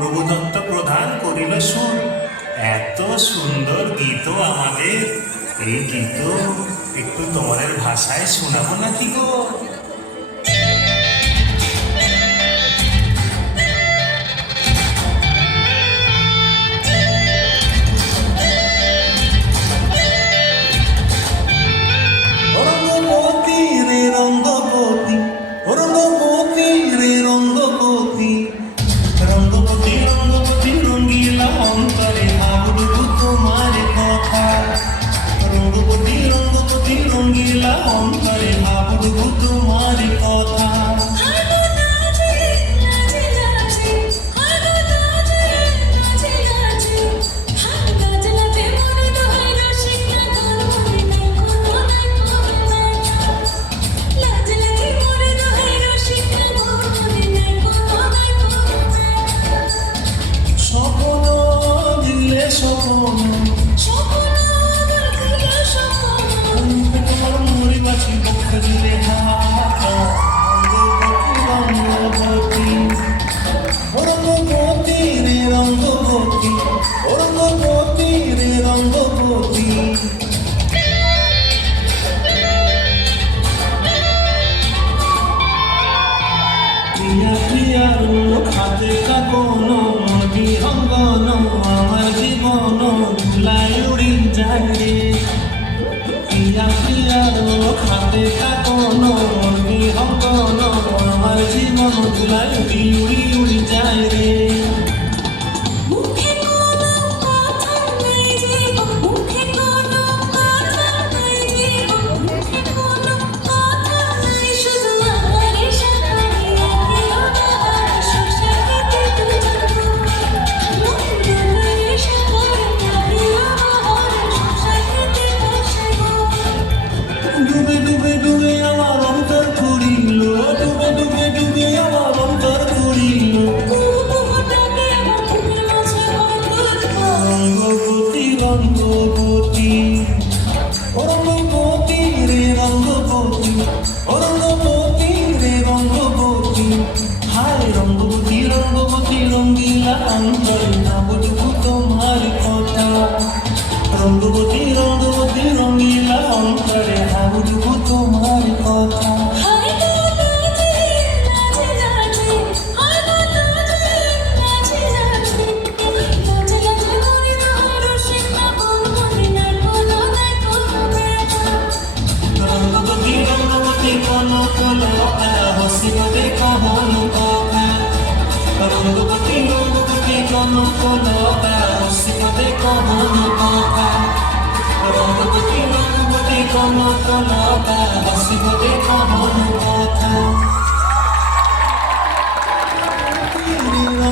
প্রভুদত্ত প্রদান করিল সুর। এত সুন্দর গীত আমাদের, এই গীত একটু তোমাদের ভাষায় শোনাবো নাকি গো? রঙ্গিলা অন্তরে ভাবুক তোমার কথা। স্বপ্ন দিলে খাতে কাপন বিহঙ্গন আমার জীবন ধুলাই উড়ি যায় রে। প্রিয়া প্রিয়ার খাতে কাপন বিহঙ্গন আমার জীবন ধুলাই উড়ি উড়ি উড়ি যায় রে। ডুবে ডুবে ডুবে আমার অন্তর পুরিল, ডুবে ডুবে ডুবে আমার অন্তর পুরিল। রঙ্গবতী রঙ্গবতী রঙ্গবতী রে রঙ্গবতী রঙ্গবতী রে রঙ্গবতী। হায় রঙ্গবতী রঙ্গবতী রঙ্গিলা অন্তরে ভাবুক তোমার কথা। রঙ্গবতী রঙ্গবতী রঙ্গিলা অন্তরে ভাবুক তোমার কথা। রঙ্গবতী রঙ্গবতী কোন কলকা হসিবে কহন কথা। রঙ্গবতী রঙ্গবতী কোন কলকা হসিবে কহন কথা।